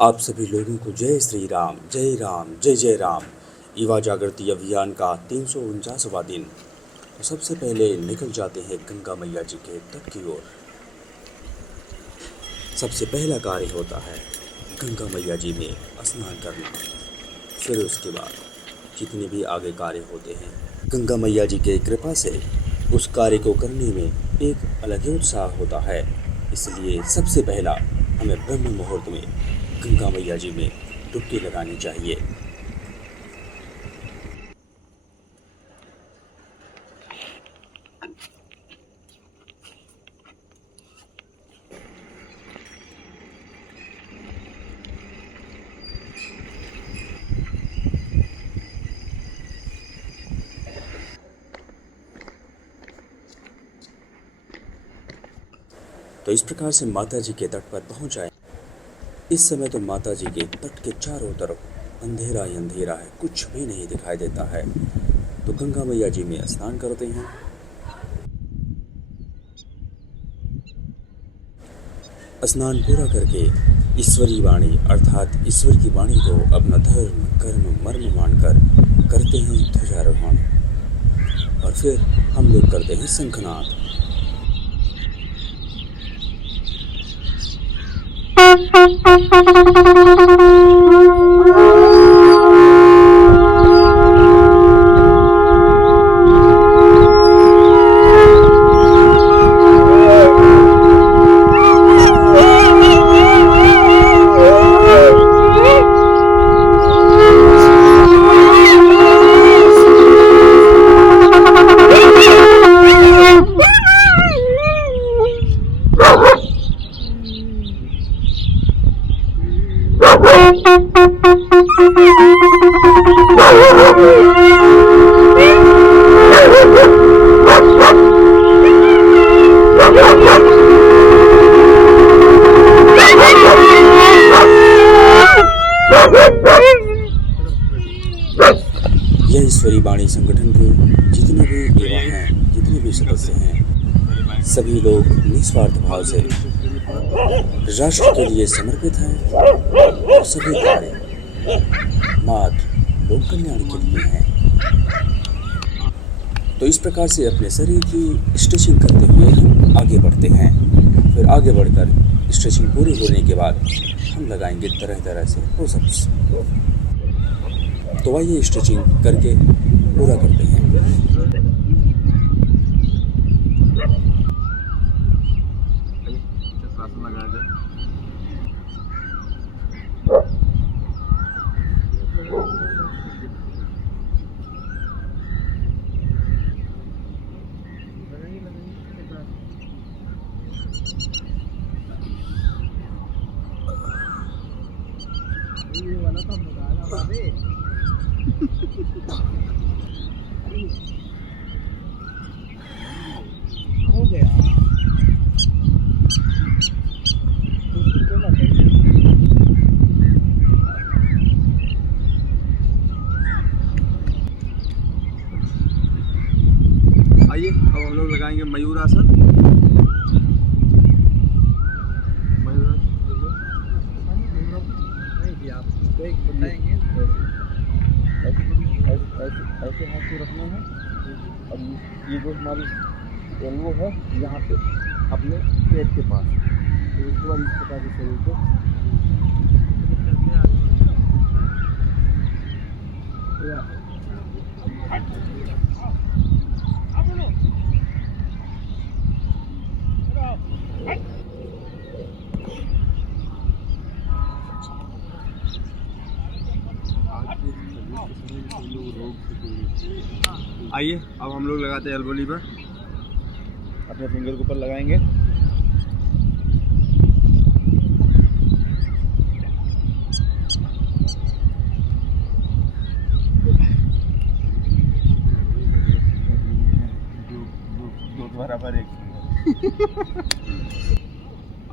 आप सभी लोगों को जय श्री राम, जय राम, जय जय राम। युवा जागृति अभियान का 349वां दिन। तो सबसे पहले निकल जाते हैं गंगा मैया जी के तट की ओर। सबसे पहला कार्य होता है गंगा मैया जी में स्नान करना। फिर उसके बाद जितने भी आगे कार्य होते हैं, गंगा मैया जी के कृपा से उस कार्य को करने में एक अलग ही उत्साह होता है। इसलिए सबसे पहला हमें ब्रह्म मुहूर्त में गंगा मैया जी में डुबकी लगानी चाहिए। तो इस प्रकार से माता जी के तट पर पहुंच आए। इस समय तो माता जी के तट के चारों तरफ अंधेरा ही अंधेरा है, कुछ भी नहीं दिखाई देता है। तो गंगा मैया जी में स्नान करते हैं। स्नान पूरा करके ईश्वरी वाणी अर्थात ईश्वर की वाणी को अपना धर्म कर्म मर्म मानकर करते हैं ध्वजारोहण। और फिर हम लोग करते हैं शंखनाद। यह ईश्वरी वाणी संगठन के जितने भी युवा हैं, जितने भी सदस्य हैं, सभी लोग निस्वार्थ भाव से राष्ट्र के लिए समर्पित हैं और सभी कार्य मात्र लोक कल्याण के लिए हैं। तो इस प्रकार से अपने शरीर की स्ट्रेचिंग करते हुए हम आगे बढ़ते हैं। फिर आगे बढ़कर स्ट्रेचिंग पूरी होने के बाद हम लगाएंगे तरह तरह से पुशअप्स। तो आइए स्ट्रेचिंग करके पूरा करते हैं। हो गया। आइए अब हम लोग लगाएंगे मयूरासन। आपको एक बताएंगे, ऐसे हाथ को रखना है। अब ये जो हमारी एल्बो है यहाँ पे अपने पेट के पास, तो उसके बाद इस प्रकार के शरीर को आइए अब हम लोग लगाते हैं एल्बो लीवर। अपने फिंगर के ऊपर लगाएंगे। दो बराबर एक।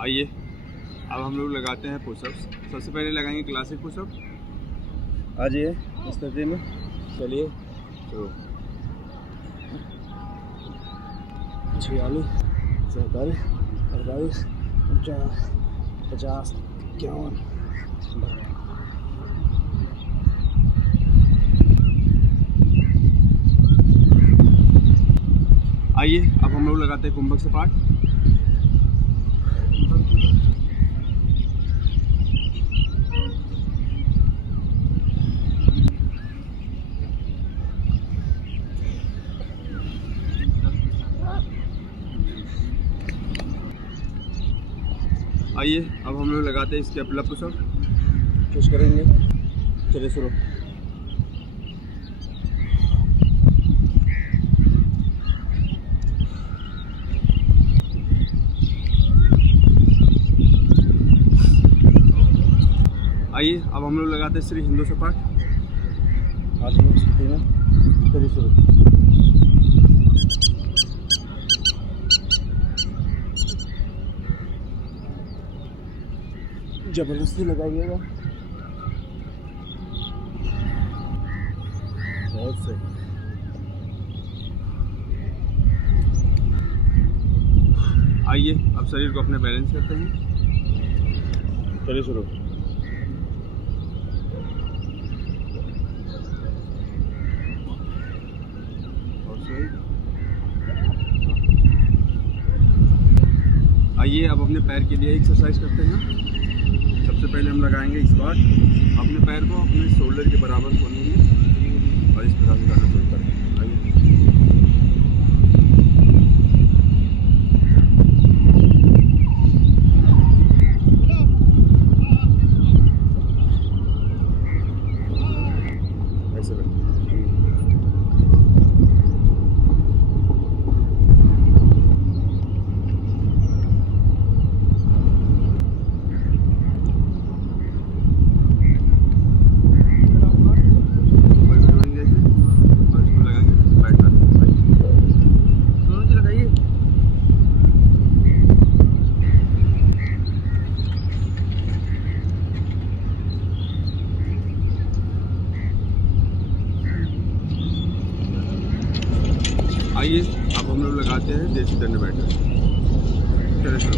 आइए अब हम लोग लगाते हैं पुशअप्स। सबसे पहले लगाएंगे क्लासिक पुशअप। आ जाइए इस स्थिति में। चलिए तो 46, 47, 48, 49, 50, 51, आइए अब हम लोग लगाते हैं कुंभक से पाठ। आइए अब हम लोग लगाते हैं इसके अपलप पुशअप। पुश करेंगे, चलिए शुरू। आइए अब हम लोग लगाते हैं श्री हिंदू सपाट। आ जाइए स्थिति में, चलिए शुरू। जबरदस्ती लगाइएगा, बहुत सही। आइए अब शरीर को अपने बैलेंस करते हैं, चलिए शुरू। आइए अब अपने पैर के लिए एक्सरसाइज करते हैं। सबसे पहले हम लगाएंगे स्क्वाट। अपने पैर को अपने शोल्डर के बराबर खोलेंगे और इस प्रकार से करना शुरू करेंगे। आइए ऐसे आइए अब हम लोग लगाते हैं देसी दंड बैठक। चलिए शुरू।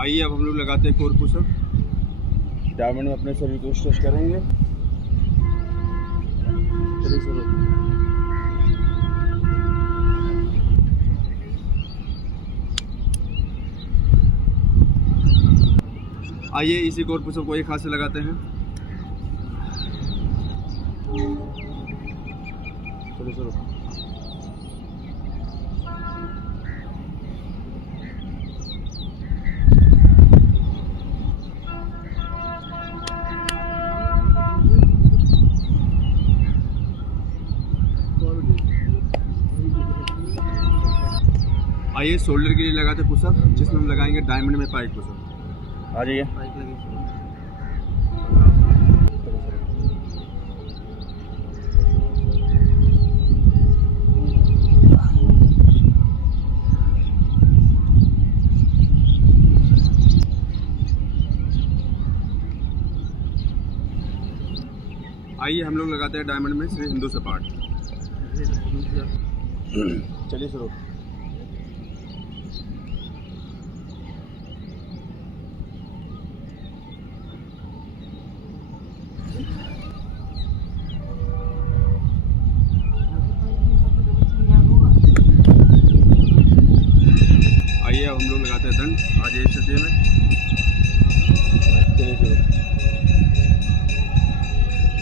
आइए अब हम लोग लगाते हैं कोर पुशअप। डायमंड में अपने शरीर को स्ट्रेच करेंगे, चलिए शुरू। आइए इसी कोर पुशअप को एक हाथ से लगाते हैं, चलिए शुरू। आइए शोल्डर के लिए लगाते हैं पुशअप, जिसमें हम लगाएंगे डायमंड में पाइक पुशअप। आ जाइए। आइए हम लोग लगाते हैं डायमंड में श्री हिंदू सपाट। चलिए शुरू। आइए अब हम लोग लगाते हैं दंड। आज एक स्थिति में, चलिए शुरू।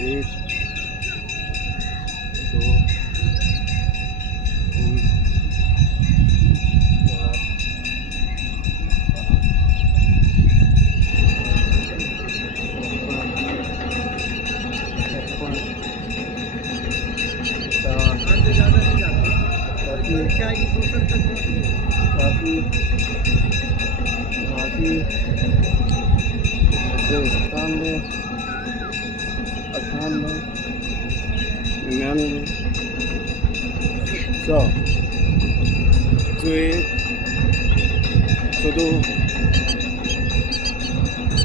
1 2 3 So, 2 102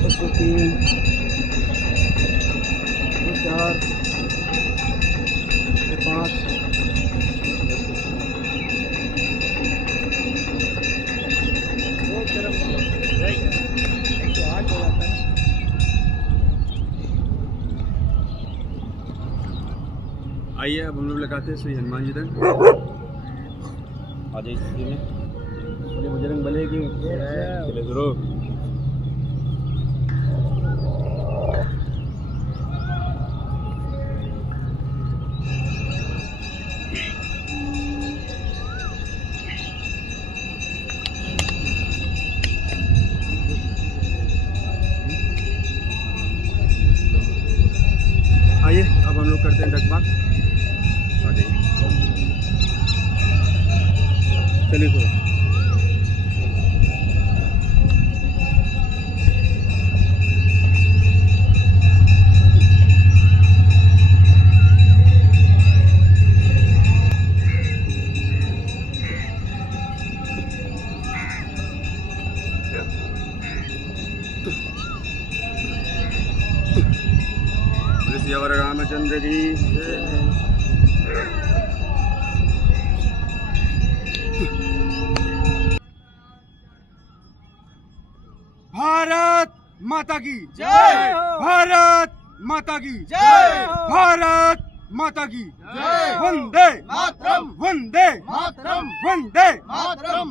103 4 ये 5 वो चरम राइट तो 8 हो जाता है। आइए अब हम लोग लगाते हैं श्री हनुमान जी रंग। आ जाइए स्थिति में। बोले बजरंग बले की चले शुरू। आइए अब हम लोग करते हैं डगमग। आ जाइए चलिए शुरू। सियावर रामचंद्र की भारत माता की जय हो। भारत माता की जय हो। भारत माता की जय हो। वंदे मातरम। वंदे मातरम। वंदे मातरम।